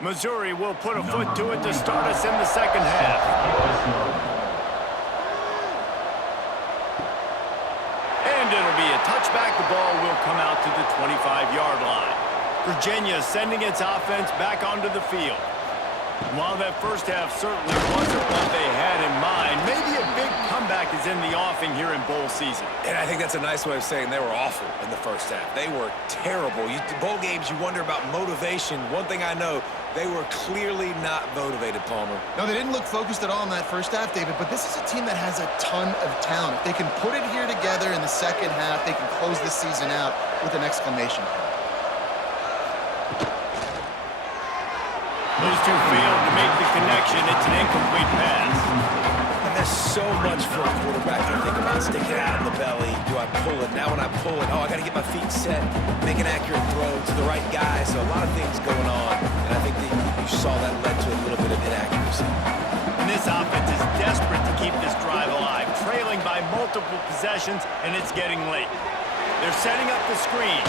Missouri will put a foot to it to start us in the second half. And it'll be a touchback. The ball will come out to the 25-yard line. Virginia sending its offense back onto the field. While that first half certainly wasn't what they had in mind, maybe a big comeback is in the offing here in bowl season. And I think that's a nice way of saying they were awful in the first half. They were terrible. Bowl games, you wonder about motivation. One thing I know, they were clearly not motivated, Palmer. No, they didn't look focused at all in that first half, David, but this is a team that has a ton of talent. If they can put it here together in the second half, they can close this season out with an exclamation point. Those two failed to make the connection. It's an incomplete pass. And there's so much for a quarterback to think about. Sticking it out in the belly. Do I pull it? Now when I pull it, I got to get my feet set, make an accurate throw to the right guy. So a lot of things going on. And I think that you saw that led to a little bit of inaccuracy. And this offense is desperate to keep this drive alive, trailing by multiple possessions, and it's getting late. They're setting up the screen.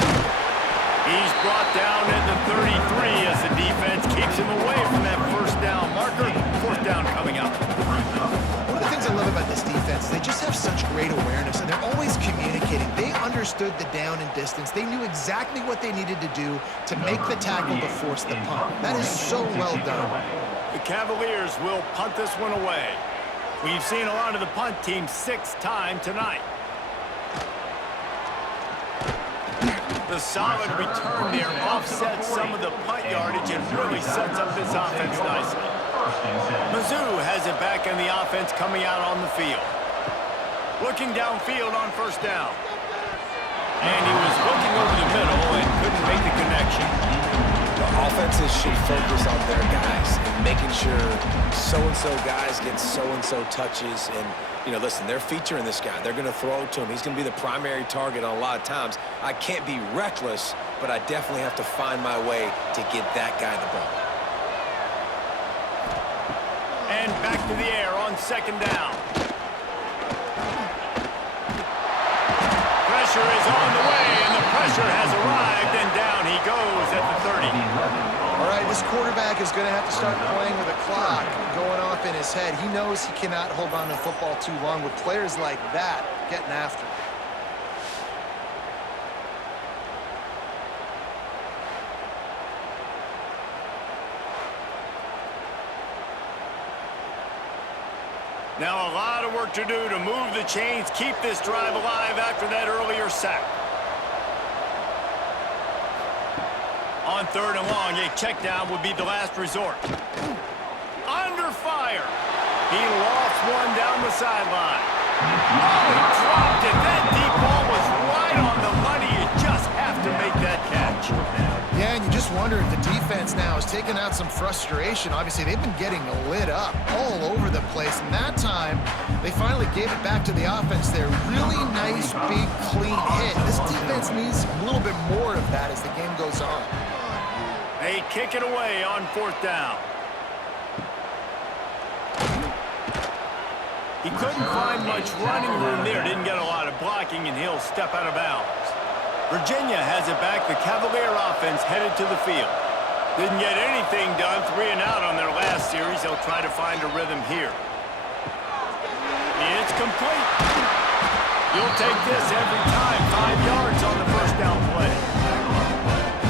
He's brought down at the 33 as the defense keeps him away from that first down marker. Fourth down coming up. One of the things I love about this defense is they just have such great awareness, and they're always communicating. They understood the down and distance. They knew exactly what they needed to do to make the tackle to force the punt. That is so well done. The Cavaliers will punt this one away. We've seen a lot of the punt team 6 times tonight. The solid return there offsets some of the punt yardage and really sets up this offense nicely. Mizzou has it back in the offense coming out on the field. Looking downfield on first down. And he was looking over the middle and couldn't make the connection. The offenses should focus on their guys and making sure so-and-so guys get so-and-so touches. And, you know, listen, they're featuring this guy. They're going to throw it to him. He's going to be the primary target on a lot of times. I can't be reckless, but I definitely have to find my way to get that guy the ball. And back to the air on second down. Pressure is on the way, and the pressure has arrived, and down he goes at the 30. All right, this quarterback is going to have to start playing with a clock going off in his head. He knows he cannot hold on to the football too long with players like that getting after him. Now a lot of work to do to move the chains, keep this drive alive after that earlier sack. On third and long, a check down would be the last resort. Under fire. He lost one down the sideline. Oh, he dropped it. That deep ball was right on the money. You just have to make that catch. Yeah, and you just wonder if the defense now has taken out some frustration. Obviously, they've been getting lit up all over the place. And that time, they finally gave it back to the offense there. Really nice, big, clean hit. This defense needs a little bit more of that as the game goes on. They kick it away on fourth down. He couldn't find much running room there. Didn't get a lot of blocking, and he'll step out of bounds. Virginia has it back. The Cavalier offense headed to the field. Didn't get anything done. 3 and out on their last series. They'll try to find a rhythm here. It's complete. You'll take this every time. 5 yards on the first down play.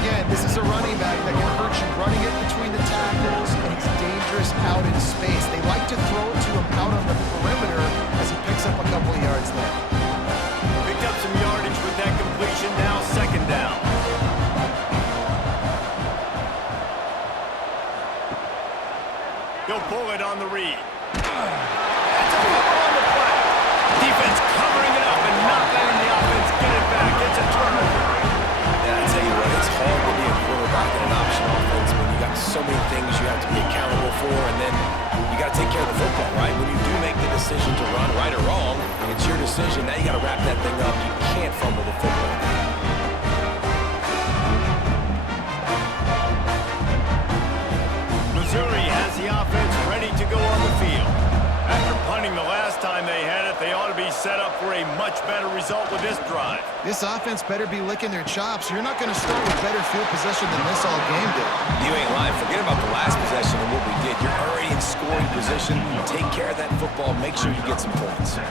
Again, this is a running back that can hurt you running it between the tackles, and he's dangerous out in space. They like to throw it to him out on the perimeter as he picks up a couple of yards there. Picked up some yardage with that completion. Now second down. He'll pull it on the read. That's a fumble on the play. Defense covering it up and not letting the offense get it back. It's a turnover. Yeah, I tell you what, it's hard to be a quarterback in an option offense when you got so many things you have to be accountable for, and then you got to take care of the football, right? When you do make the decision to run, right or wrong, it's your decision. Now you got to wrap that thing up. You can't fumble the football. Missouri has the offense ready to go on the field. After punting the last time they had it, they ought to be set up for a much better result with this drive. This offense better be licking their chops. You're not going to start with better field possession than this all game did. You ain't lying. Forget about the last possession and what we did. You're already in scoring position. Take care of that football. Make sure you get some points.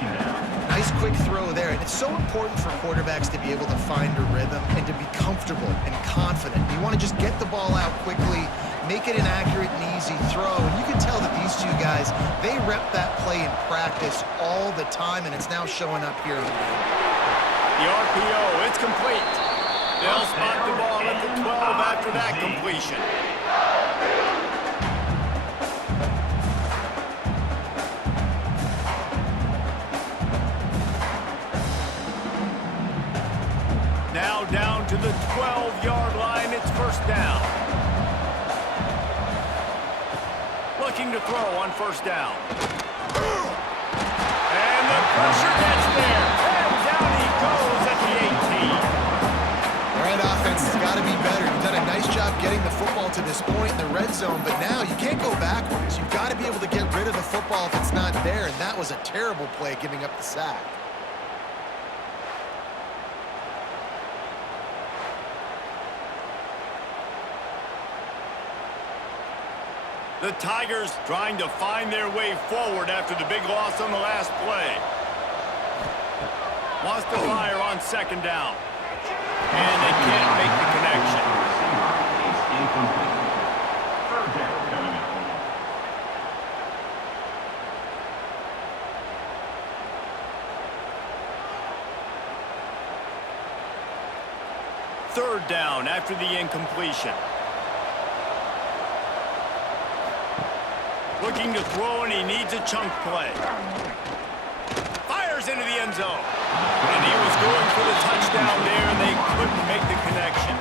Nice quick throw there. And it's so important for quarterbacks to be able to find a rhythm and to be comfortable and confident. You want to just get the ball out quickly, make it an accurate and easy throw. And you can tell that these two guys, they rep that play in practice all the time, and it's now showing up here in the game. The RPO, it's complete. They'll spot the ball at the 12 after that completion. Now down to the 12-yard line, it's first down. Looking to throw on first down. And the pressure gets there. And down he goes at the 18. All right, offense has got to be better. You've done a nice job getting the football to this point in the red zone, but now you can't go backwards. You've got to be able to get rid of the football if it's not there, and that was a terrible play giving up the sack. The Tigers trying to find their way forward after the big loss on the last play. Wants to fire on second down. And they can't make the connection. Third down after the incompletion. Looking to throw, and he needs a chunk play. Fires into the end zone. And he was going for the touchdown there, and they couldn't make the connection.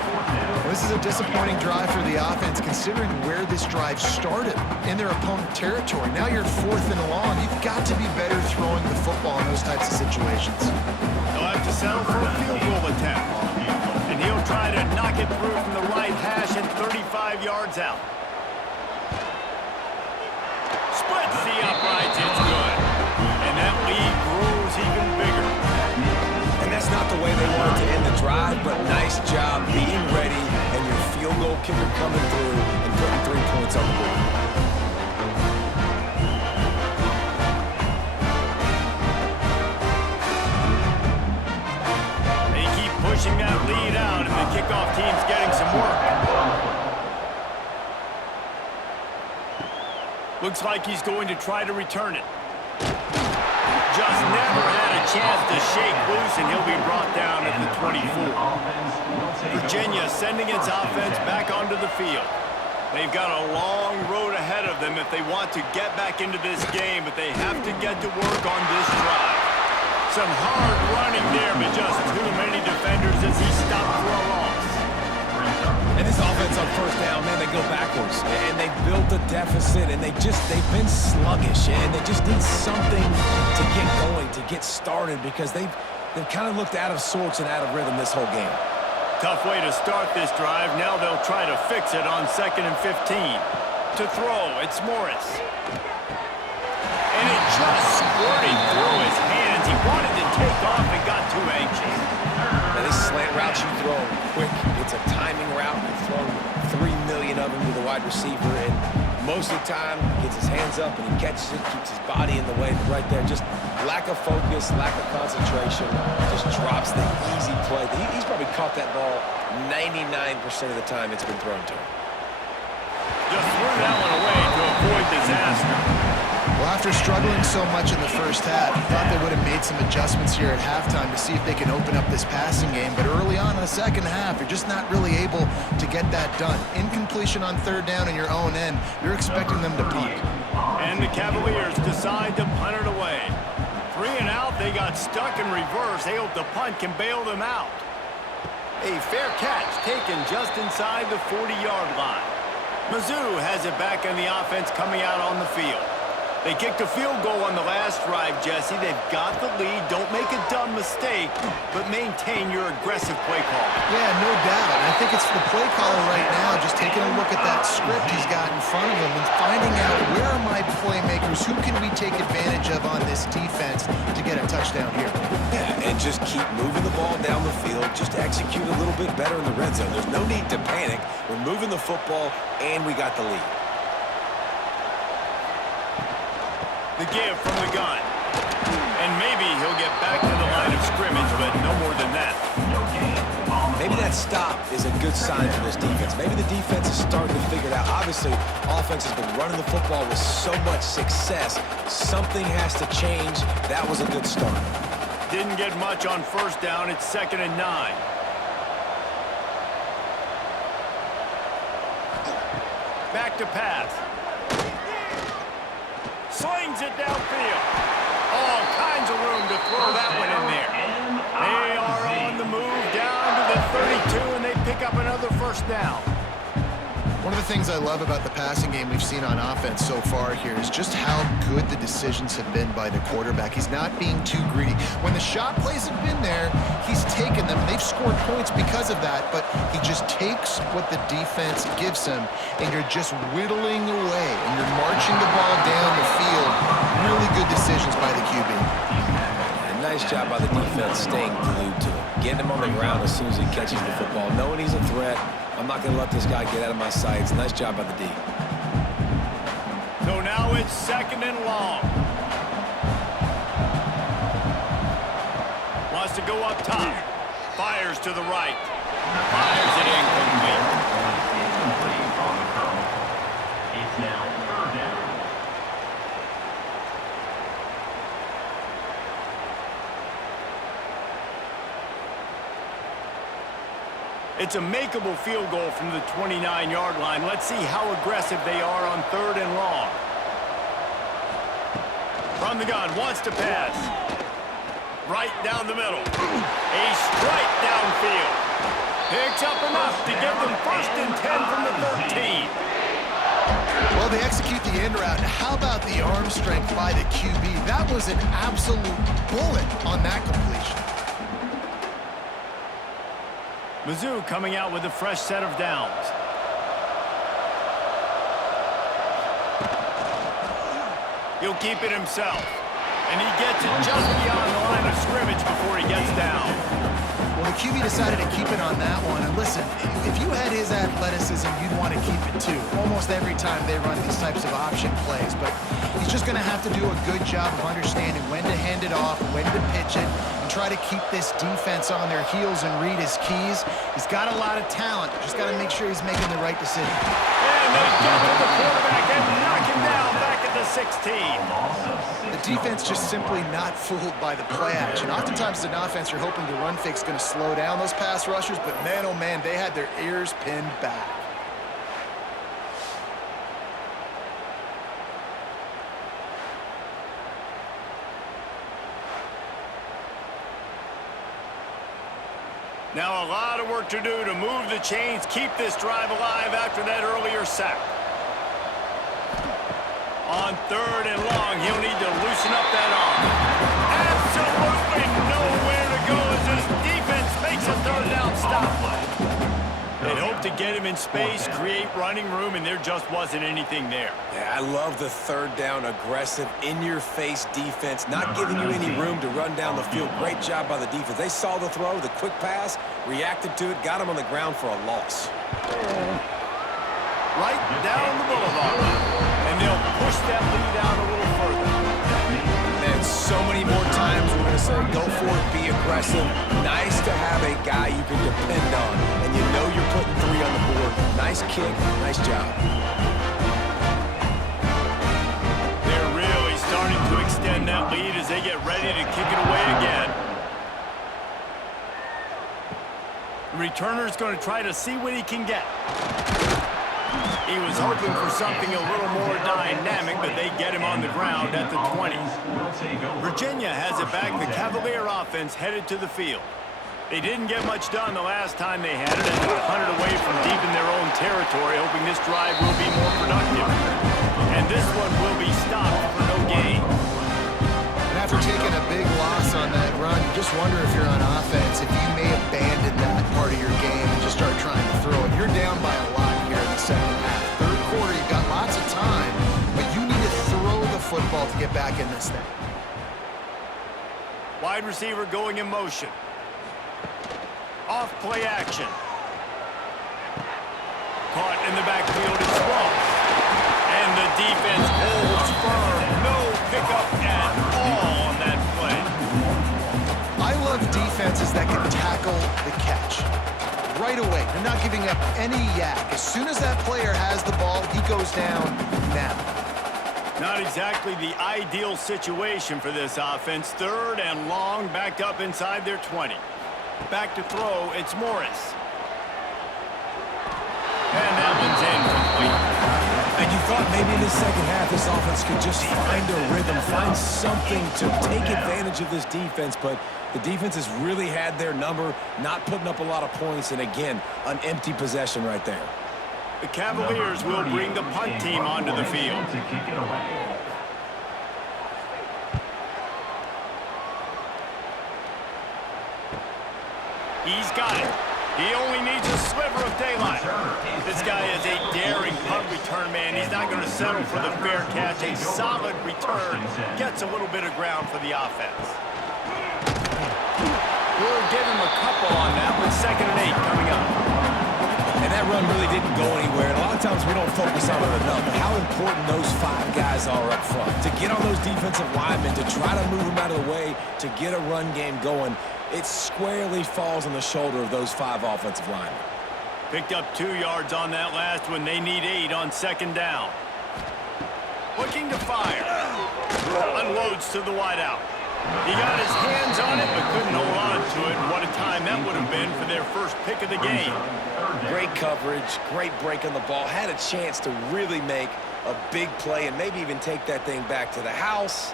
Well, this is a disappointing drive for the offense, considering where this drive started, in their opponent territory. Now you're 4th and long. You've got to be better throwing the football in those types of situations. He'll have to settle for a field goal attempt. And he'll try to knock it through from the right hash at 35 yards out. Splits the uprights, it's good. And that lead grows even bigger. And that's not the way they wanted to end the drive, but nice job being ready and your field goal kicker coming through and putting 3 points on the board. They keep pushing that lead out, and the kickoff team's getting some work. Looks like he's going to try to return it. Just never had a chance to shake loose, and he'll be brought down at the 24. Virginia sending its offense back onto the field. They've got a long road ahead of them if they want to get back into this game, but they have to get to work on this drive. Some hard running there, but just too many defenders as he stopped for a loss. And this offense on first down, man, they go backwards. And they built a deficit, and they've been sluggish, and they just need something to get going, to get started, because they've kind of looked out of sorts and out of rhythm this whole game. Tough way to start this drive. Now they'll try to fix it on 2nd and 15. To throw, it's Morris. And it just squirted through his hands. He wanted to take off and got too anxious. Now, this slant route you throw quick, it's a timing route. You've thrown 3 million of them to the wide receiver, and most of the time he gets his hands up and he catches it, keeps his body in the way. But right there, just lack of focus, lack of concentration, just drops the easy play. He's probably caught that ball 99% of the time it's been thrown to him. Just threw that one away to avoid disaster. Well, after struggling so much in the first half, you thought they would have made some adjustments here at halftime to see if they can open up this passing game. But early on in the second half, you're just not really able to get that done. Incompletion on third down in your own end, you're expecting them to punt. And the Cavaliers decide to punt it away. 3 and out, they got stuck in reverse. They hope the punt can bail them out. A fair catch taken just inside the 40-yard line. Mizzou has it back in the offense coming out on the field. They kicked a field goal on the last drive, Jesse. They've got the lead. Don't make a dumb mistake, but maintain your aggressive play call. Yeah, no doubt. I think it's the play caller right now just taking a look at that script he's got in front of him and finding out, where are my playmakers. Who can we take advantage of on this defense to get a touchdown here? Yeah, and just keep moving the ball down the field. Just execute a little bit better in the red zone. There's no need to panic. We're moving the football, and we got the lead. The give from the gun. And maybe he'll get back to the line of scrimmage, but no more than that. Maybe that stop is a good sign for this defense. Maybe the defense is starting to figure it out. Obviously, offense has been running the football with so much success. Something has to change. That was a good start. Didn't get much on first down. It's 2nd and 9. Back to pass. Slings it downfield. All kinds of room to throw that one in there. They are on the move down to the 32, and they pick up another first down. One of the things I love about the passing game we've seen on offense so far here is just how good the decisions have been by the quarterback. He's not being too greedy. When the shot plays have been there, he's taken them, and they've scored points because of that, but he just takes what the defense gives him, and you're just whittling away, and you're marching the ball down the field. Really good decisions by the QB. Nice job by the defense staying glued to him. Getting him on the ground as soon as he catches the football. Knowing he's a threat, I'm not going to let this guy get out of my sights. Nice job by the D. So now it's 2nd and long. Wants to go up top. Fires to the right. Fires it incomplete. It's now 3rd down. It's a makeable field goal from the 29-yard line. Let's see how aggressive they are on 3rd and long. From the gun, wants to pass. Right down the middle. A strike downfield. Picks up enough to give them 1st and 10 from the 13. Well, they execute the end route. How about the arm strength by the QB? That was an absolute bullet on that completion. Mizzou coming out with a fresh set of downs. He'll keep it himself. And he gets it just beyond the line of scrimmage before he gets down. Well, the QB decided to keep it on that one. And listen, if you had his athleticism, you'd want to keep it too. Almost every time they run these types of option plays. But he's just going to have to do a good job of understanding when to hand it off, when to pitch it, and try to keep this defense on their heels and read his keys. He's got a lot of talent. Just got to make sure he's making the right decision. And they get to the quarterback and knock him down back at the 16. The defense just simply not fooled by the play action. Oftentimes, as an offense, you're hoping the run fake's going to slow down those pass rushers, but man, oh man, they had their ears pinned back. Now a lot of work to do to move the chains, keep this drive alive after that earlier sack. On 3rd and long, he'll need to loosen up that arm. Absolutely nowhere to go as his defense makes a 3rd down stop. They hope to get him in space, create running room, and there just wasn't anything there. Yeah, I love the 3rd down, aggressive, in-your-face defense, not giving you any room to run down the field. Great job by the defense. They saw the throw, the quick pass, reacted to it, got him on the ground for a loss. Right down the boulevard. And they'll push that lead out a little further. And so many more times we're going to say, go for it, be aggressive. Nice to have a guy you can depend on, and you know you're putting 3 on the board. Nice kick, nice job. They're really starting to extend that lead as they get ready to kick it away again. The returner's going to try to see what he can get. He was hoping for something a little more dynamic, but they get him on the ground at the 20. Virginia has it back. The Cavalier offense headed to the field. They didn't get much done the last time they had it, and they hunted away from deep in their own territory, hoping this drive will be more productive. And this one will be stopped for no gain. And after taking a big loss on that run, you just wonder if you're on offense, if you may abandon that part of your game and just start trying to throw it. You're down by a lot here in the 2nd half. 3rd quarter, you've got lots of time, but you need to this thing. Wide receiver going in motion. Off play action. Caught in the backfield, it's Ross. And the defense holds firm. No pickup at all on that play. I love defenses that can tackle the catch. Right away, they're not giving up any yak. As soon as that player has the ball, he goes down now. Not exactly the ideal situation for this offense. 3rd and long, backed up inside their 20. Back to throw, it's Morris. And that one's incomplete. And you thought maybe in the second half this offense could just find a rhythm, find something to take advantage of this defense, but the defense has really had their number, not putting up a lot of points, and again, an empty possession right there. The Cavaliers will bring the punt team onto the field. To kick it away. He's got it. He only needs a sliver of daylight. This guy is a daring punt return man. He's not going to settle for the fair catch. A solid return gets a little bit of ground for the offense. We'll give him a couple on that with 2nd and 8 coming up. And that run really didn't go anywhere. And a lot of times we don't focus on it enough, but how important those 5 guys are up front. To get on those defensive linemen, to try to move them out of the way, to get a run game going, it squarely falls on the shoulder of those 5 offensive linemen. Picked up 2 yards on that last one. They need 8 on 2nd down. Looking to fire. Unloads to the wideout. He got his hands on it, but couldn't hold on to it. And what a time that would have been for their first pick of the game. Great coverage, great break on the ball. Had a chance to really make a big play and maybe even take that thing back to the house.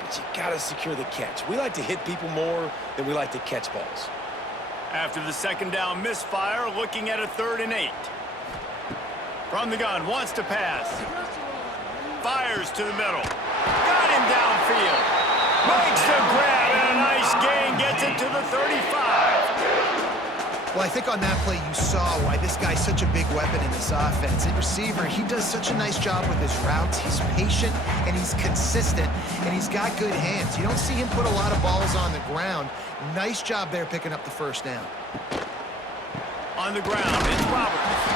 But you got to secure the catch. We like to hit people more than we like to catch balls. After the 2nd down misfire, looking at a 3rd and 8. From the gun, wants to pass. Fires to the middle. Got him downfield. Makes the grab and a nice gain. Gets it to the 35. Well, I think on that play you saw why this guy's such a big weapon in this offense. At receiver, he does such a nice job with his routes. He's patient, and he's consistent, and he's got good hands. You don't see him put a lot of balls on the ground. Nice job there picking up the 1st down. On the ground, it's Roberts.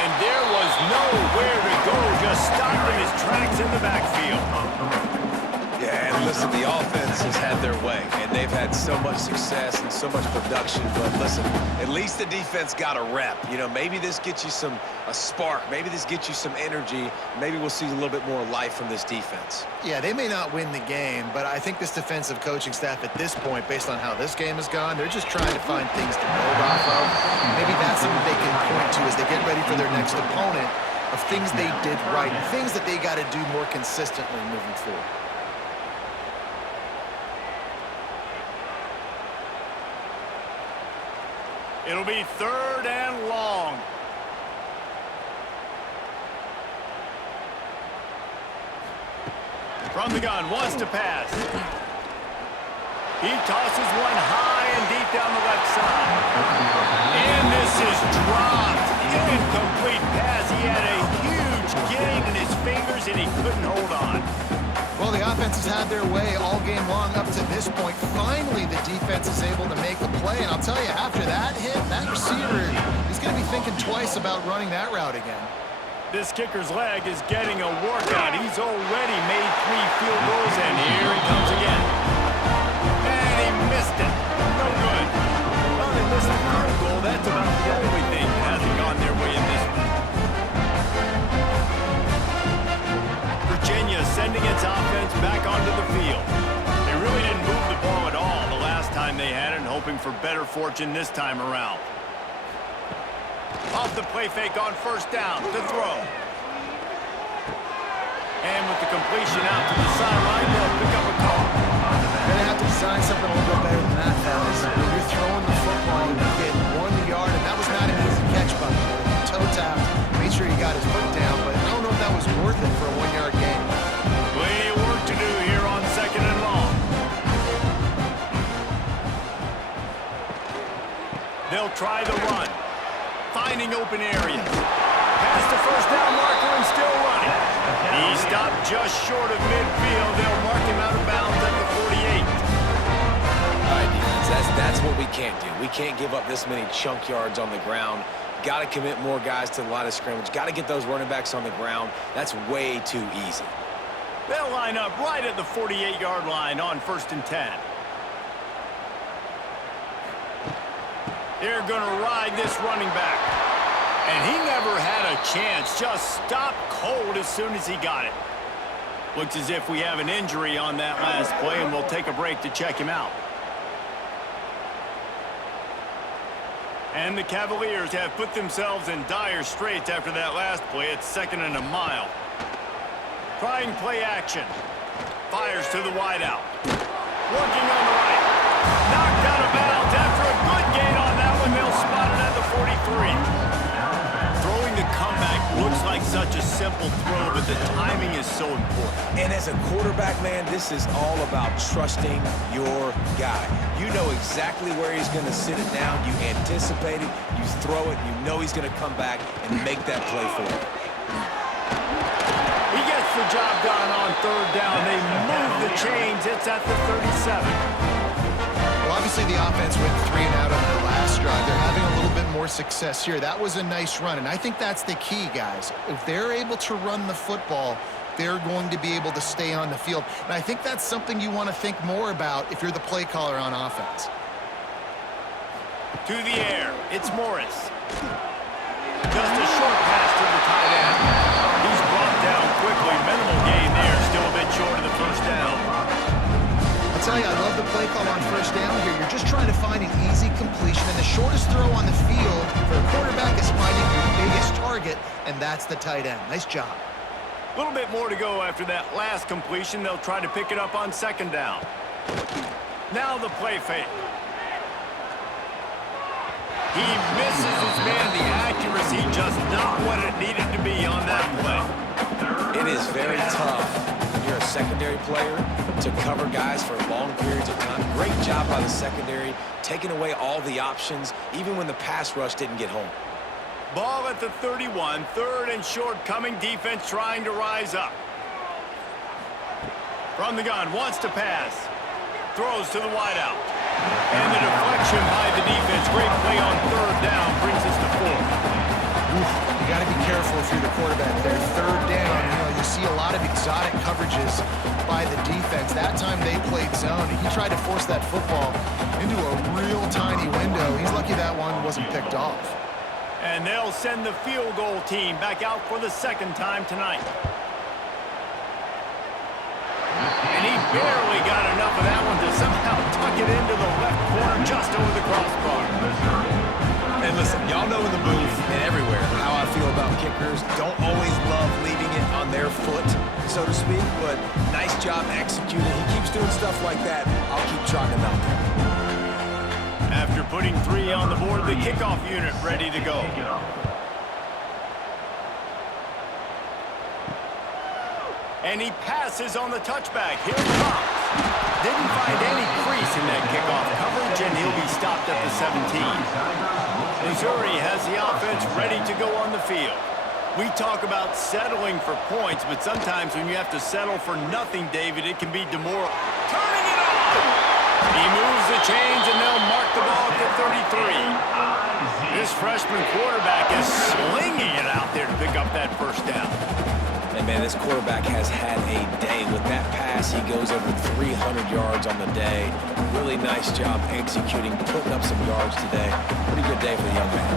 And there was nowhere to go. Just stopped in his tracks in the backfield. Yeah, and listen, the offense has had their way, and they've had so much success and so much production. But listen, at least the defense got a rep. You know, maybe this gets you a spark. Maybe this gets you some energy. Maybe we'll see a little bit more life from this defense. Yeah, they may not win the game, but I think this defensive coaching staff at this point, based on how this game has gone, they're just trying to find things to build off of. Maybe that's something they can point to as they get ready for their next opponent, of things they did right, things that they got to do more consistently moving forward. It'll be 3rd and long. From the gun, wants to pass. He tosses one high and deep down the left side. And this is dropped. Incomplete pass. He had a huge gain in his fingers and he couldn't hold on. Well, the offense has had their way all game long up to this point. Finally, the defense is able to make the play. And I'll tell you, after that hit, that receiver, he's going to be thinking twice about running that route again. This kicker's leg is getting a workout. He's already made 3 field goals, and here he comes again. And he missed it. No good. Well, they missed the field goal. That's about the only thing that hasn't gone their way in this one. Virginia sending its offense back onto the field. They really didn't move the ball at all the last time they had it, hoping for better fortune this time around. Off the play fake on 1st down to throw. And with the completion out to the sideline, they'll pick up a call. You're going to have to design something a little bit better than that, fellas. When you're throwing the football, you're getting 1 yard, and that was not an easy catch, by the way. Toe tapped, made sure he got his foot down, but I don't know if that was worth it for a 1-yard gain. Plenty of work to do here on 2nd and long. They'll try the run. Finding open areas. Past the 1st down marker and still running. He stopped just short of midfield. They'll mark him can't do. We can't give up this many chunk yards on the ground. Got to commit more guys to the line of scrimmage. Got to get those running backs on the ground. That's way too easy. They'll line up right at the 48-yard line on 1st and 10. They're going to ride this running back. And he never had a chance. Just stopped cold as soon as he got it. Looks as if we have an injury on that last play, and we'll take a break to check him out. And the Cavaliers have put themselves in dire straits after that last play. It's 2nd and a mile. Trying play action. Fires to the wideout. Working on the right. Knocked out of bounds after a good gain on that one. They'll spot it at the 43. Throwing the comeback looks like such a simple throw, but the timing is so important. And as a quarterback, man, this is all about trusting your guy. You know exactly where he's going to sit it down. You anticipate it. You throw it. You know he's going to come back and make that play for you. He gets the job done on 3rd down. They move the chains. It's at the 37. Well, obviously the offense went 3 and out on their last drive. They're having a little bit more success here. That was a nice run, and I think that's the key, guys. If they're able to run the football, they're going to be able to stay on the field. And I think that's something you want to think more about if you're the play caller on offense. To the air. It's Morris. Just a short pass to the tight end. He's brought down quickly. Minimal gain there. Still a bit short of the 1st down. I'll tell you, I love the play call on 1st down here. You're just trying to find an easy completion, and the shortest throw on the field for a quarterback is finding your biggest target, and that's the tight end. Nice job. A little bit more to go after that last completion. They'll try to pick it up on 2nd down. Now the play fake. He misses his man. The accuracy just not what it needed to be on that play. It is very tough when you're a secondary player to cover guys for long periods of time. Great job by the secondary, taking away all the options, even when the pass rush didn't get home. Ball at the 31, 3rd and short coming. Defense trying to rise up. From the gun, wants to pass. Throws to the wideout. And the deflection by the defense. Great play on 3rd down. Brings us to 4th. You got to be careful if you're the quarterback there. 3rd down, you see a lot of exotic coverages by the defense. That time they played zone. He tried to force that football into a real tiny window. He's lucky that one wasn't picked off. And they'll send the field goal team back out for the 2nd time tonight. And he barely got enough of that one to somehow tuck it into the left corner just over the crossbar. And listen, y'all know in the booth and everywhere how I feel about kickers. Don't always love leaving it on their foot, so to speak, but nice job executing. He keeps doing stuff like that. I'll keep trotting him out there. After putting 3 on the board, the kickoff unit ready to go. And he passes on the touchback. Here it comes. Didn't find any crease in that kickoff coverage, and he'll be stopped at the 17. Missouri has the offense ready to go on the field. We talk about settling for points, but sometimes when you have to settle for nothing, David, it can be demoralizing. Turning it on! He moves the chains, and they'll mark the ball at the 33. This freshman quarterback is slinging it out there to pick up that 1st down. And, man, this quarterback has had a day. With that pass, he goes over 300 yards on the day. Really nice job executing, putting up some yards today. Pretty good day for the young man.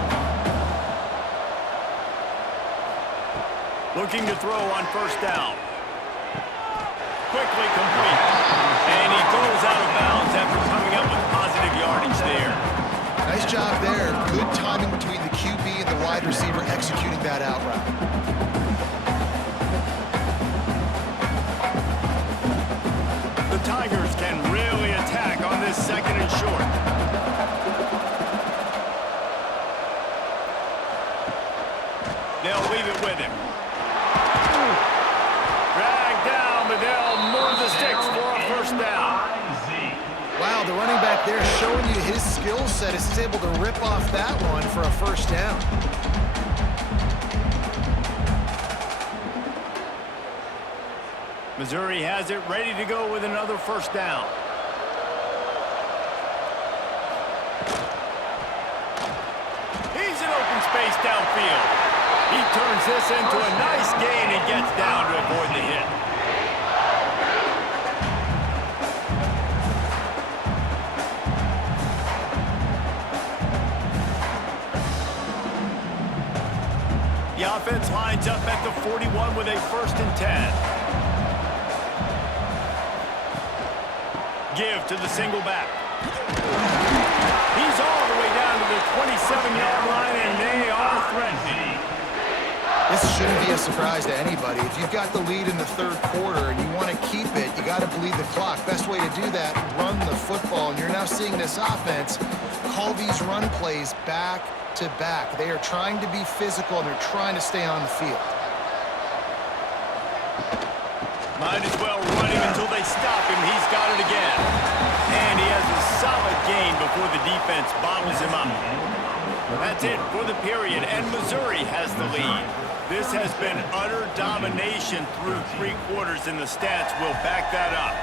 Looking to throw on 1st down. Quickly complete. And he goes out of bounds after coming up with positive yardage there. Nice job there. Good timing between the QB and the wide receiver executing that out route. The Tigers can really attack on this 2nd and short. They'll leave it with him. Dragged down, but they'll move the sticks for a 1st down. Wow, the running back there showing you his skill set is able to rip off that one for a 1st down. Missouri has it ready to go with another 1st down. field. He turns this into a nice gain and gets down to avoid the hit. The offense lines up at the 41 with a 1st and 10. Give to the single back. He's all the way down to the 27-yard line, and they are threatening. This shouldn't be a surprise to anybody. If you've got the lead in the 3rd quarter and you want to keep it, you got to bleed the clock. Best way to do that, run the football. And you're now seeing this offense call these run plays back to back. They are trying to be physical, and they're trying to stay on the field. Might as well run him until they stop him. He's got it again. And he has a solid gain before the defense bottles him up. That's it for the period, and Missouri has the lead. This has been utter domination through 3 quarters, and the stats will back that up.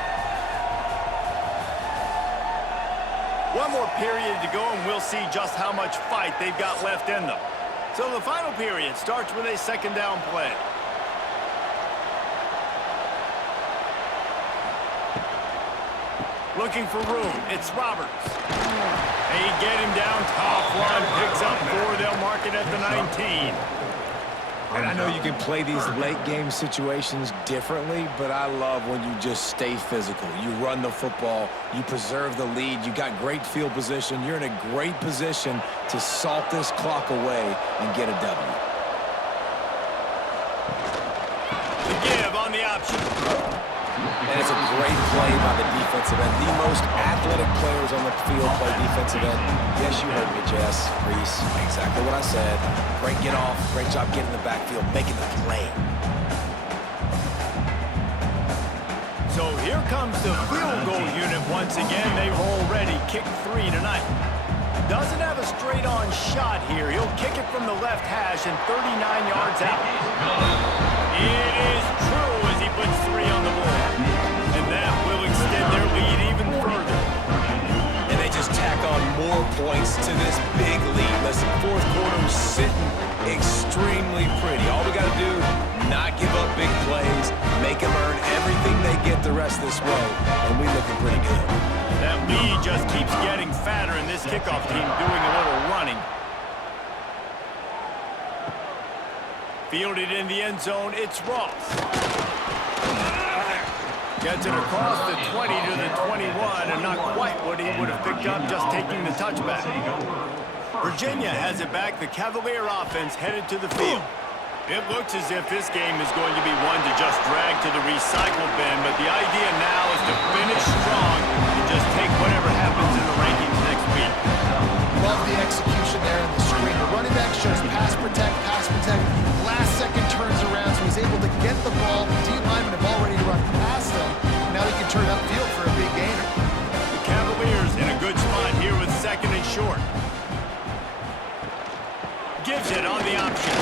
One more period to go, and we'll see just how much fight they've got left in them. So the final period starts with a 2nd down play. Looking for room. It's Roberts. They get him down. Tough run. Picks up 4. They'll mark it at the 19. And I know you can play these late game situations differently, but I love when you just stay physical. You run the football, you preserve the lead, you got great field position, you're in a great position to salt this clock away and get a W. The give on the option. And it's a great play by the defensive end. The most athletic players on the field play defensive end. Yes, you heard me, Jess, Reese. Exactly what I said. Great get off. Great job getting in the backfield, making the play. So here comes the field goal unit once again. They've already kicked 3 tonight. Doesn't have a straight-on shot here. He'll kick it from the left hash and 39 yards out. It is true as he puts 3 on the board. And that will extend their lead even further. And they just tack on more points to this big lead. Listen, 4th quarter was sitting extremely pretty. All we got to do, not give up big plays, make them earn everything they get the rest of this way, and we looking pretty good. That lead just keeps getting fatter, and this kickoff team doing a little running. Fielded in the end zone, it's Ross. Gets it across the 20 to the 21, and not quite what he would have picked up just taking the touchback. Virginia has it back. The Cavalier offense headed to the field. It looks as if this game is going to be one to just drag to the recycle bin, but the idea now is to finish strong and just take whatever happens in the rankings next week. Love the execution there on the screen. The running back shows pass protect, pass protect. Last second turns around, so he's able to get the ball. The D linemen have already run past him. Now he can turn upfield for a big gainer. The Cavaliers in a good spot here with 2nd and short. Gives it on the option.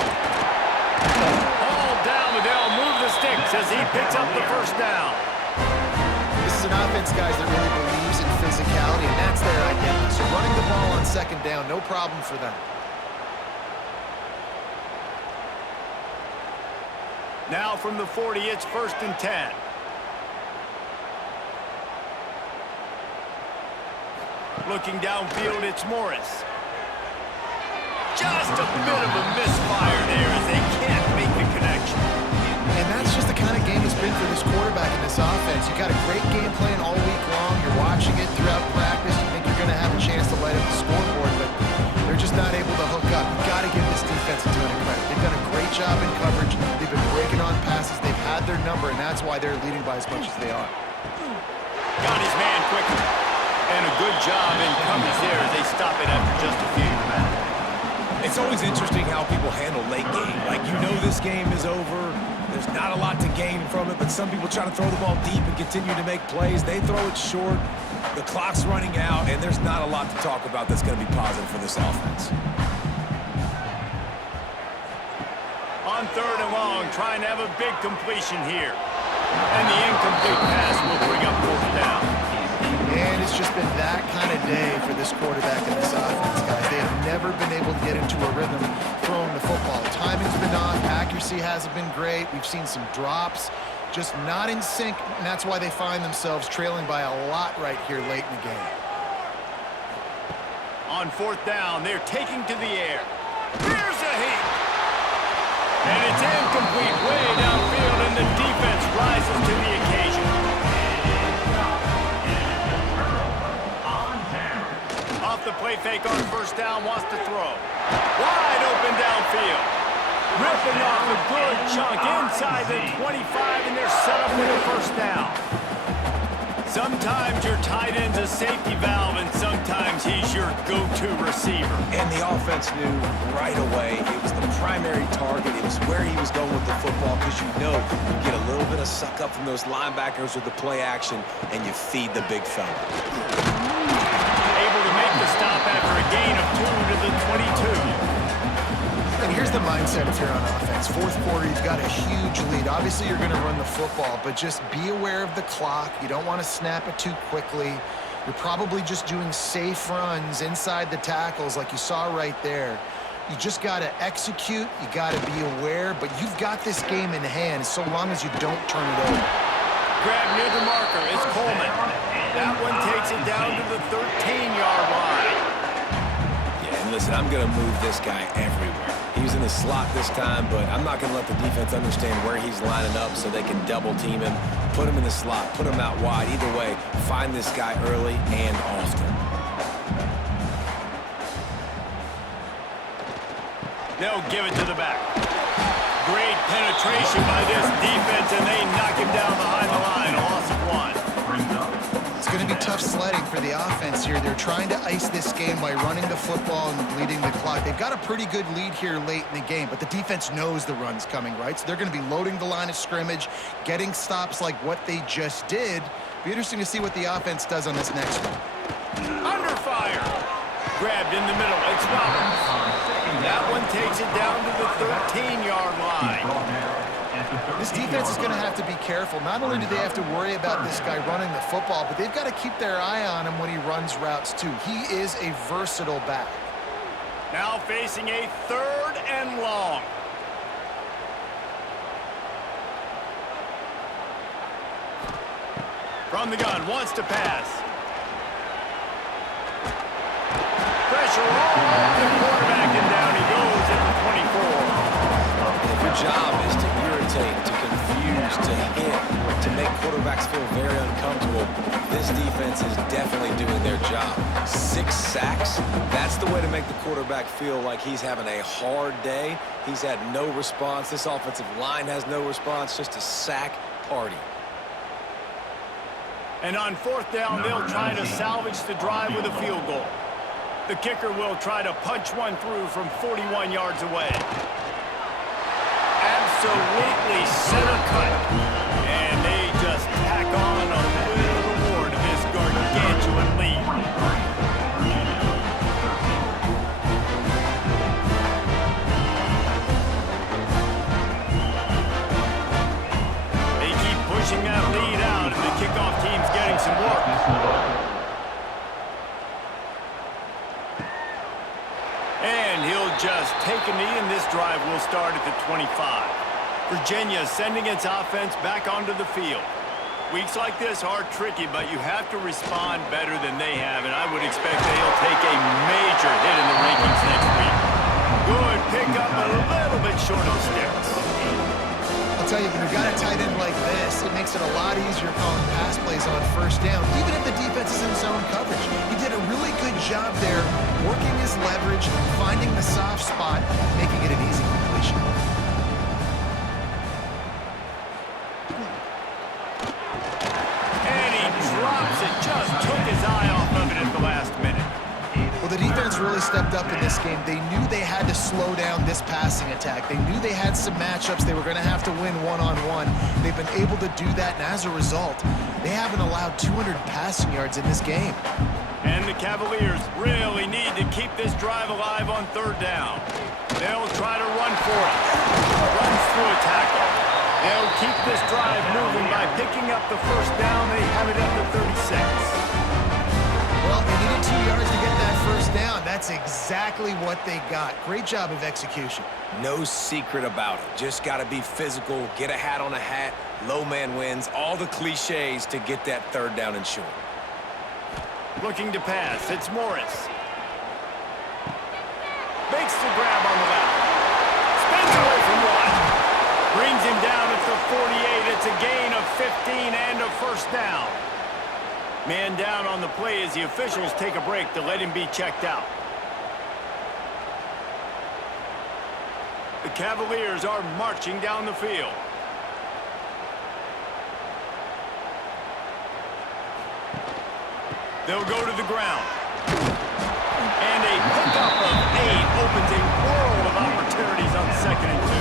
All down, but they'll move the sticks as he picks up the 1st down. This is an offense, guys, that really believes in physicality, and that's their identity. So running the ball on 2nd down, no problem for them. Now from the 40, it's 1st and 10. Looking downfield, it's Morris. Just a bit of a misfire there as they can't make the connection. And that's just the kind of game it's been for this quarterback in this offense. You got a great game plan all week long. You're watching it throughout practice. You think you're going to have a chance to light up the scoreboard, but they're just not able to hook up. You got to give this defense a ton of credit. They've done a great job in coverage. They've been breaking on passes. They've had their number, and that's why they're leading by as much as they are. Got his man quickly. And a good job in coverage there as they stop it after just a few. It's always interesting how people handle late game. Like, you know this game is over. There's not a lot to gain from it, but some people try to throw the ball deep and continue to make plays. They throw it short. The clock's running out, and there's not a lot to talk about that's going to be positive for this offense. On 3rd and long, trying to have a big completion here. And the incomplete pass will bring up 4th down. And it's just been that kind of day for this quarterback in this offense, guys. They have never been able to get into a rhythm throwing the football. Timing's been off, accuracy hasn't been great. We've seen some drops, just not in sync, and that's why they find themselves trailing by a lot right here late in the game. On fourth down, they're taking to the air. Here's a heat. And it's incomplete way downfield, and the defense rises to the occasion. Off the play fake on first down, wants to throw. Wide open downfield. Ripping off a good chunk inside the 25, and they're set up with a first down. Sometimes your tight end's a safety valve, and sometimes he's your go-to receiver. And the offense knew right away it was the primary target. It was where he was going with the football, because you know you get a little bit of suck up from those linebackers with the play action, and you feed the big fella. Able to make the stop after a gain of 2 to the 22. And here's the mindset if you're on offense. Fourth quarter, you've got a huge lead. Obviously, you're going to run the football, but just be aware of the clock. You don't want to snap it too quickly. You're probably just doing safe runs inside the tackles like you saw right there. You just got to execute. You got to be aware, but you've got this game in hand so long as you don't turn it over. Grab near the marker. It's Coleman. That one takes it down to the 13-yard line. Yeah, and listen, I'm going to move this guy everywhere. He's in the slot this time, but I'm not going to let the defense understand where he's lining up so they can double team him, put him in the slot, put him out wide. Either way, find this guy early and often. They'll give it to the back. Great penetration by this defense, and they knock him down behind the line. A loss of 1. It's going to be tough sledding for the offense here. They're trying to ice this game by running the football and bleeding the clock. They've got a pretty good lead here late in the game, but the defense knows the run's coming, right? So they're going to be loading the line of scrimmage, getting stops like what they just did. Be interesting to see what the offense does on this next one. Under fire. Grabbed in the middle. It's Roberts. That one takes it down to the 13-yard line. This defense is going to have to be careful. Not only do they have to worry about this guy running the football, but they've got to keep their eye on him when he runs routes too. He is a versatile back. Now facing a 3rd and long. From the gun, wants to pass. Pressure on the quarterback, and down he goes at the 24. And if your job is to irritate, to confuse, to hit, to make quarterbacks feel very uncomfortable, this defense is definitely doing their job. 6 sacks, that's the way to make the quarterback feel like he's having a hard day. He's had no response. This offensive line has no response, just a sack party. And on 4th down, they'll try to salvage the drive with a field goal. The kicker will try to punch one through from 41 yards away. Absolutely center cut. And they just tack on a little more to this gargantuan lead. They keep pushing that lead out, and the kickoff team's getting some work. And he'll just take a knee, and this drive will start at the 25. Virginia sending its offense back onto the field. Weeks like this are tricky, but you have to respond better than they have, and I would expect they'll take a major hit in the rankings next week. Good pickup, a little bit short of the sticks. I'll tell you, when you've got a tight end like this, it makes it a lot easier calling pass plays on first down, even if the defense is in zone coverage. He did a really good job there, working his leverage, finding the soft spot, making it an easy completion. And he drops it, just took his eye off of it at the last minute. Well, the defense really stepped up in this game. They knew they had to slow down this passing attack. They knew they had some matchups they were going to have to win one-on-one. They've been able to do that, and as a result, they haven't allowed 200 passing yards in this game. And the Cavaliers really need to keep this drive alive on 3rd down. They'll try to run for it. Runs through a tackle. They'll keep this drive moving by picking up the first down. They have it at the 36. Well, they needed yards to get that first down. That's exactly what they got. Great job of execution. No secret about it. Just got to be physical, get a hat on a hat, low man wins, all the cliches to get that third down and short. Looking to pass, it's Morris. Makes the grab on the left. Spins away from one. Brings him down at the 48. It's a gain of 15 and a first down. Man down on the play as the officials take a break to let him be checked out. The Cavaliers are marching down the field. They'll go to the ground. And a pickup of 8 opens a world of opportunities on 2nd and 2.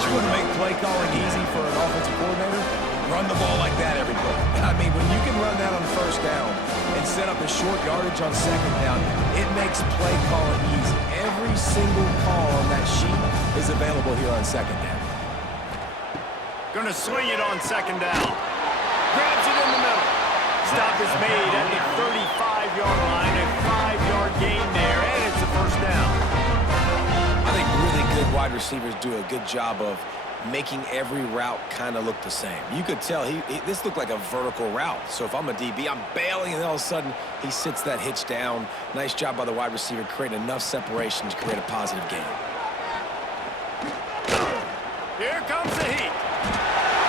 You want to make play calling easy for an offensive coordinator? Run the ball like that every play. I mean, when you can run that on first down and set up a short yardage on second down, it makes play calling easy. Every single call on that sheet is available here on second down. Gonna swing it on 2nd down. Grabs it in the middle. Stop is made at the 35-yard line. A 5-yard gain there, and it's a first down. I think really good wide receivers do a good job of making every route kind of look the same. You could tell this looked like a vertical route. So if I'm a DB, I'm bailing, and all of a sudden he sits that hitch down. Nice job by the wide receiver, creating enough separation to create a positive gain. Here comes the heat.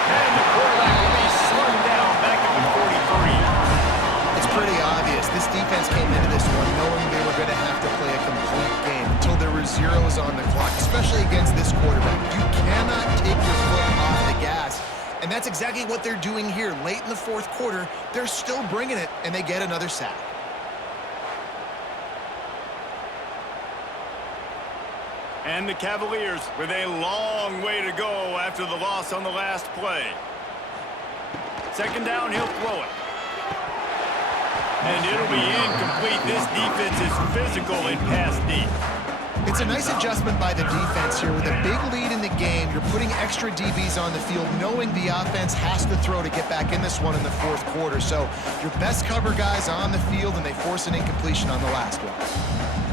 And the quarterback will be slung down back at the 43. It's pretty obvious. This defense came into this one knowing they were going to have to play a complete game until there were zeros on the clock, especially against this quarterback. You cannot take your foot off the gas. And that's exactly what they're doing here. Late in the fourth quarter, they're still bringing it, and they get another sack. And the Cavaliers with a long way to go after the loss on the last play. 2nd down, he'll throw it. And it'll be incomplete. This defense is physical and pass deep. It's a nice adjustment by the defense here. With a big lead in the game, you're putting extra DBs on the field, knowing the offense has to throw to get back in this one in the fourth quarter. So your best cover guys on the field, and they force an incompletion on the last one.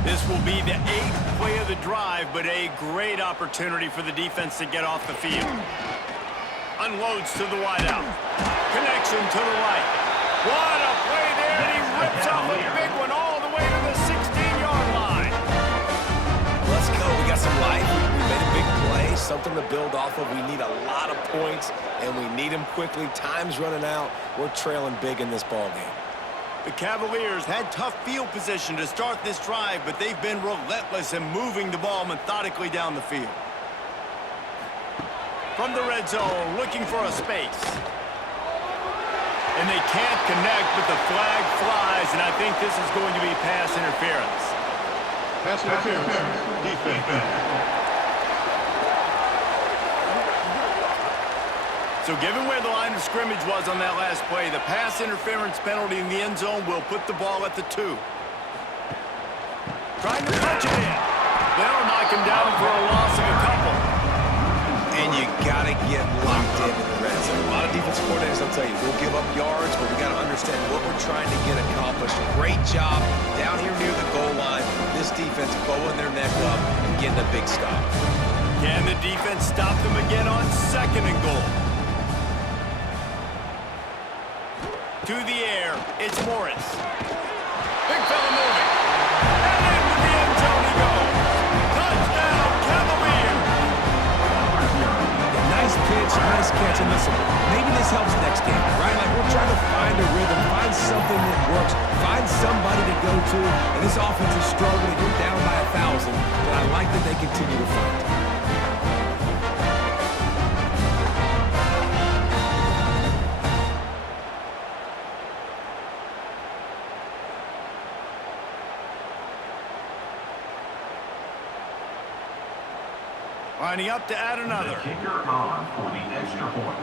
This will be the 8th play of the drive, but a great opportunity for the defense to get off the field. Unloads to the wideout. Connection to the right. What a play there, and he rips off a big one all the way to the 16-yard line. Let's go. We got some life. We made a big play, something to build off of. We need a lot of points, and we need them quickly. Time's running out. We're trailing big in this ball game. The Cavaliers had tough field position to start this drive, but they've been relentless in moving the ball methodically down the field. From the red zone, looking for a space. And they can't connect, but the flag flies, and I think this is going to be pass interference. Pass interference, defense. So given where the line of scrimmage was on that last play, the pass interference penalty in the end zone will put the ball at the 2. Trying to punch it in. They'll knock him down for a loss of a couple. And you got to get locked in the red zone. A lot of defense coordinators, I'll tell you, we'll give up yards, but we got to understand what we're trying to get accomplished. Great job down here near the goal line. This defense bowing their neck up and getting a big stop. Can the defense stop them again on 2nd and goal? To the air, it's Morris. Big fella moving. And into the end zone he goes. Touchdown, Cavaliers! Nice pitch, nice catch, and listen, maybe this helps next game, right? Like we're trying to find a rhythm, find something that works, find somebody to go to, and this offense is struggling. You're down by 1,000, but I like that they continue to fight. Lining up to add another. Kicker on for the extra point.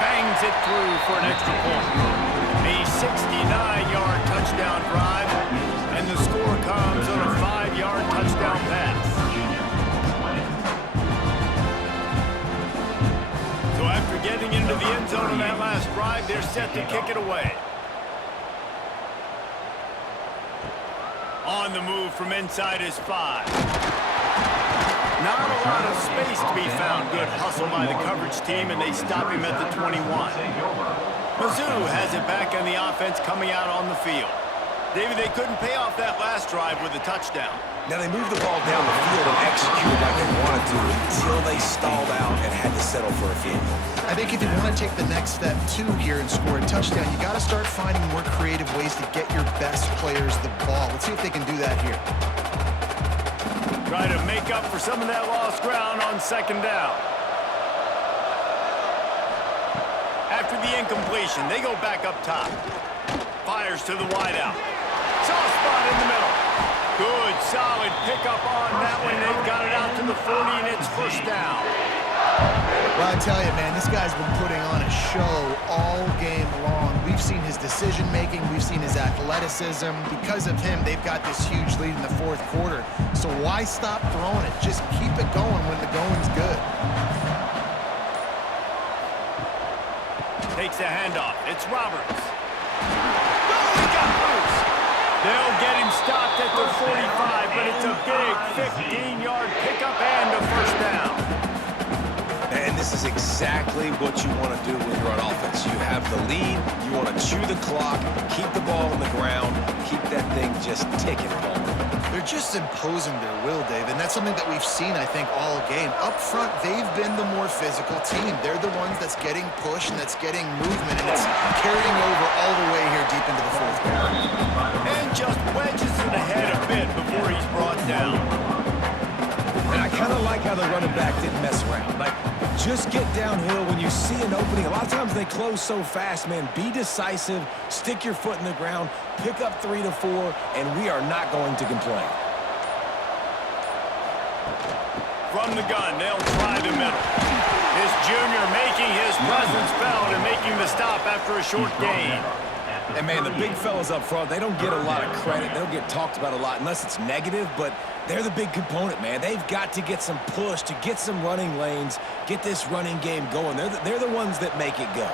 Bangs it through for an extra point. A 69-yard touchdown drive, and the score comes on a 5-yard touchdown pass. So after getting into the end zone on that last drive, they're set to kick it away. On the move from inside his 5. Not a lot of space to be found. Good hustle by the coverage team, and they stop him at the 21. Mizzou has it back on the offense coming out on the field. David, they couldn't pay off that last drive with a touchdown. Now, they moved the ball down the field and executed like they wanted to until they stalled out and had to settle for a field goal. I think if you want to take the next step, too, here and score a touchdown, you got to start finding more creative ways to get your best players the ball. Let's see if they can do that here. Try to make up for some of that lost ground on second down. After the incompletion, they go back up top. Fires to the wideout. Soft spot in the middle. Good, solid pickup on that one. They've got it out to the 40, and it's first down. Well, I tell you, man, this guy's been putting on a show all game long. We've seen his decision-making. We've seen his athleticism. Because of him, they've got this huge lead in the fourth quarter. So why stop throwing it? Just keep it going when the going's good. Takes the handoff. It's Roberts. No, he got loose. They'll get him stopped at the 45, but it's a big 15-yard pickup and a first down. And this is exactly what you want to do when you're on offense. You have the lead, you want to chew the clock, keep the ball on the ground, keep that thing just ticking, Paul. They're just imposing their will, Dave, and that's something that we've seen, I think, all game. Up front, they've been the more physical team. They're the ones that's getting pushed and that's getting movement, and it's carrying over all the way here deep into the fourth quarter. And just wedges it ahead a bit before he's brought down. And I kind of like how the running back didn't mess around. Like, just get downhill when you see an opening. A lot of times they close so fast, man. Be decisive, stick your foot in the ground, pick up 3 to 4, and we are not going to complain. From the gun, they'll try the middle. This junior making his presence felt and making the stop after a short gain. And, man, the big fellas up front, they don't get a lot of credit. They don't get talked about a lot unless it's negative, but they're the big component, man. They've got to get some push, to get some running lanes, get this running game going. They're the ones that make it go.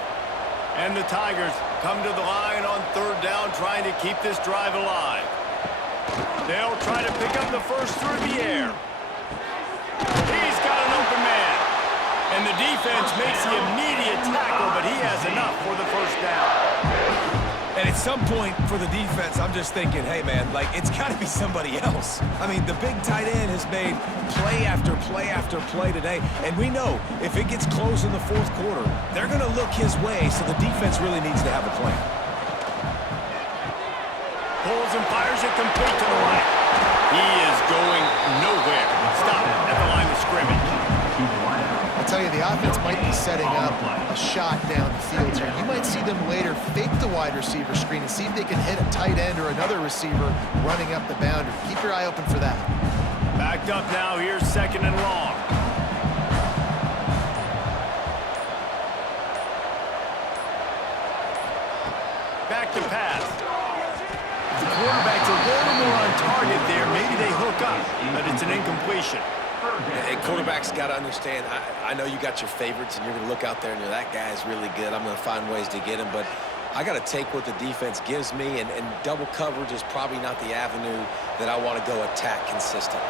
And the Tigers come to the line on third down, trying to keep this drive alive. They'll try to pick up the first through the air. He's got an open man. And the defense makes the immediate tackle, but he has enough for the first down. And at some point for the defense, I'm just thinking, hey, man, like, it's got to be somebody else. I mean, the big tight end has made play after play after play today. And we know if it gets close in the fourth quarter, they're going to look his way, so the defense really needs to have a plan. Pulls and fires it complete to the right. He is going nowhere. Stop at the line of scrimmage. I'll tell you, the offense might be setting up a shot down the field here. You might see them later fake the wide receiver screen and see if they can hit a tight end or another receiver running up the boundary. Keep your eye open for that. Backed up now, here's second and long. Back to pass. The quarterback's a little more on target there. Maybe they hook up, but it's an incompletion. And quarterbacks got to understand, I know you got your favorites, and you're going to look out there and you're, that guy's really good. I'm going to find ways to get him, but I got to take what the defense gives me, and double coverage is probably not the avenue that I want to go attack consistently.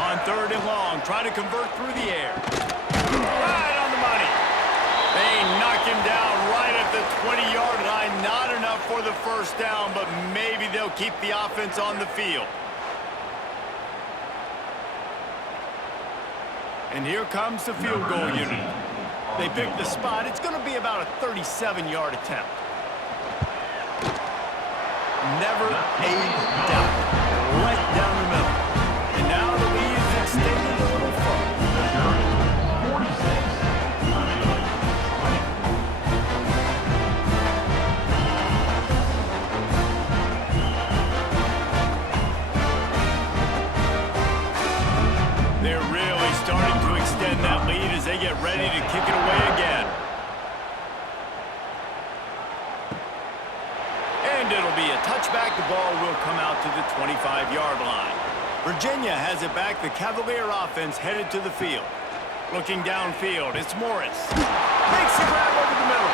On third and long, try to convert through the air. Right on the money. They knock him down right at the 20-yard line. Not enough for the first down, but maybe they'll keep the offense on the field. And here comes the field goal unit. They pick the spot. It's going to be about a 37-yard attempt. Never a doubt. Right down the middle. And now the lead is extended a little further. They're really starting to extend that lead as they get ready to kick it away again. And it'll be a touchback. The ball will come out to the 25-yard line. Virginia has it back. The Cavalier offense headed to the field. Looking downfield, it's Morris. Makes the grab over the middle.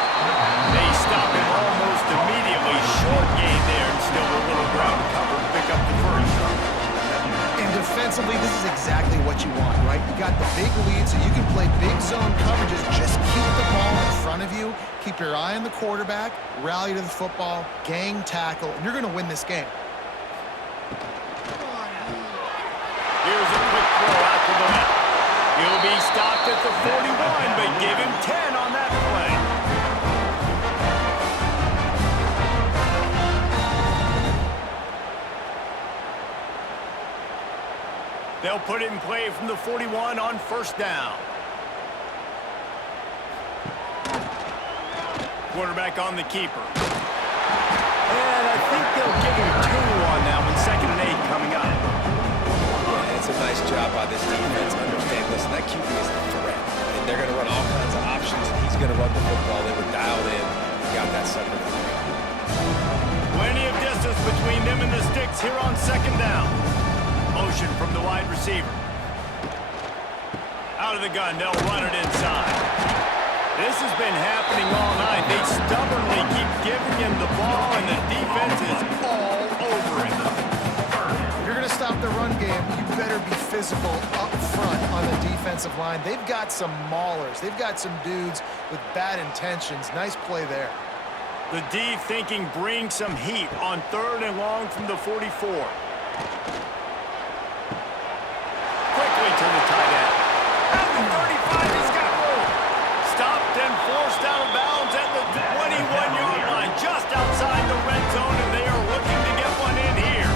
They stop him almost immediately. Short gain there, and still a little ground to cover to pick up the first. And defensively, this is exactly what you want, right? You got the big lead, so you can play big zone coverages. Just keep the ball in front of you. Keep your eye on the quarterback. Rally to the football. Gang tackle. And you're going to win this game. Here's a quick throw out to the left. He'll be stopped at the 41, but give him 10 on that play. They'll put it in play from the 41 on first down. Quarterback on the keeper. And I think they'll give him 2 on that one. 2nd and 8 coming up. Yeah, it's a nice job by this defense. Understand, listen, that QB is a threat. And they're going to run all kinds of options, and he's going to run the football. They were dialed in and got that sucker. Plenty of distance between them and the sticks here on 2nd down. Motion from the wide receiver. Out of the gun, they'll run it inside. This has been happening all night. They stubbornly keep giving him the ball, and the defense is all over him. If you're going to stop the run game, you better be physical up front on the defensive line. They've got some maulers. They've got some dudes with bad intentions. Nice play there. The D thinking bring some heat on 3rd and long from the 44. Quickly to the tight end. At the 35, he's got room. Stopped and forced out of bounds at the 21-yard line, just outside the red zone, and they are looking to get one in here.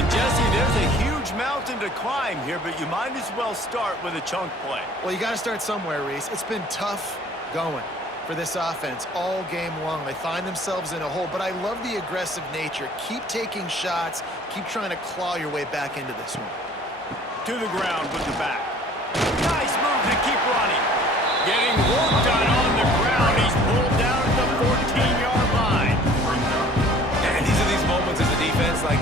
And Jesse, there's a huge mountain to climb here, but you might as well start with a chunk play. Well, you got to start somewhere, Reese. It's been tough going for this offense all game long. They find themselves in a hole, but I love the aggressive nature. Keep taking shots. Keep trying to claw your way back into this one. To the ground with the back. Nice move to keep running. Getting work done on the ground. He's pulled down at the 14-yard line. And these are these moments as a defense, like,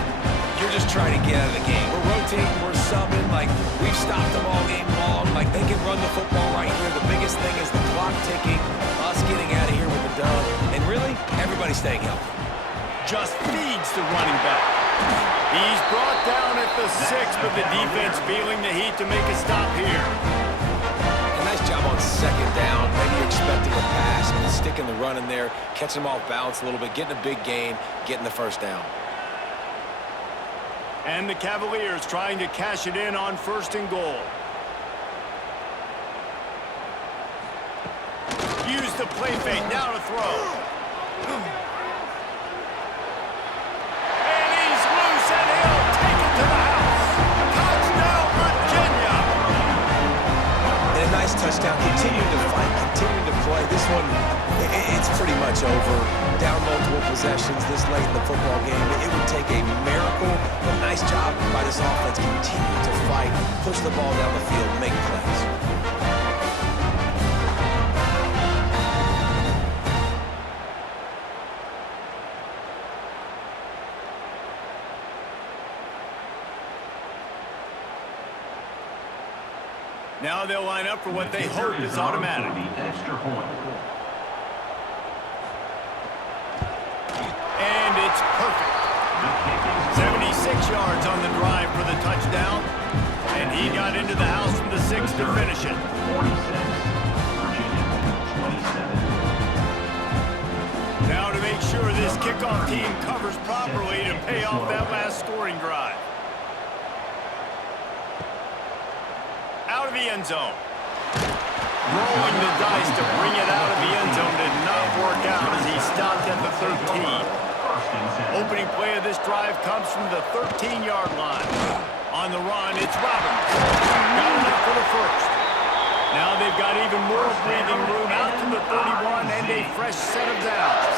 you're just trying to get out of the game. We're rotating, we're subbing, like, we've stopped them all game long. Like, they can run the football right here. The biggest thing is the clock ticking, us getting out of here with the dub, and really, everybody staying healthy. Just feeds the running back. He's brought down at the 6, but the defense feeling the heat to make a stop here. A nice job on 2nd down. Maybe you're expecting a pass, but sticking the run in there, catching them off balance a little bit, getting a big gain, getting the first down. And the Cavaliers trying to cash it in on 1st and goal. Use the play fake, now to throw. And he's loose, and he'll take it to the house. Touchdown, Virginia! And a nice touchdown. Continuing to fight, continuing to play. This one, it's pretty much over. Down multiple possessions this late in the football game. It would take a miracle, but nice job by this offense. Continue to fight, push the ball down the field, make plays. Now they'll line up for what they hope is automatic. And it's perfect. 76 yards on the drive for the touchdown. And he got into the house from the 6 to finish it. 46, Virginia, 27. Now to make sure this kickoff team covers properly to pay off that last scoring drive. Out of the end zone. Rolling the dice to bring it out of the end zone did not work out as he stopped at the 13. Opening play of this drive comes from the 13-yard line. On the run, it's Roberts. Got enough for the first. Now they've got even more breathing room out to the 31 and a fresh set of downs.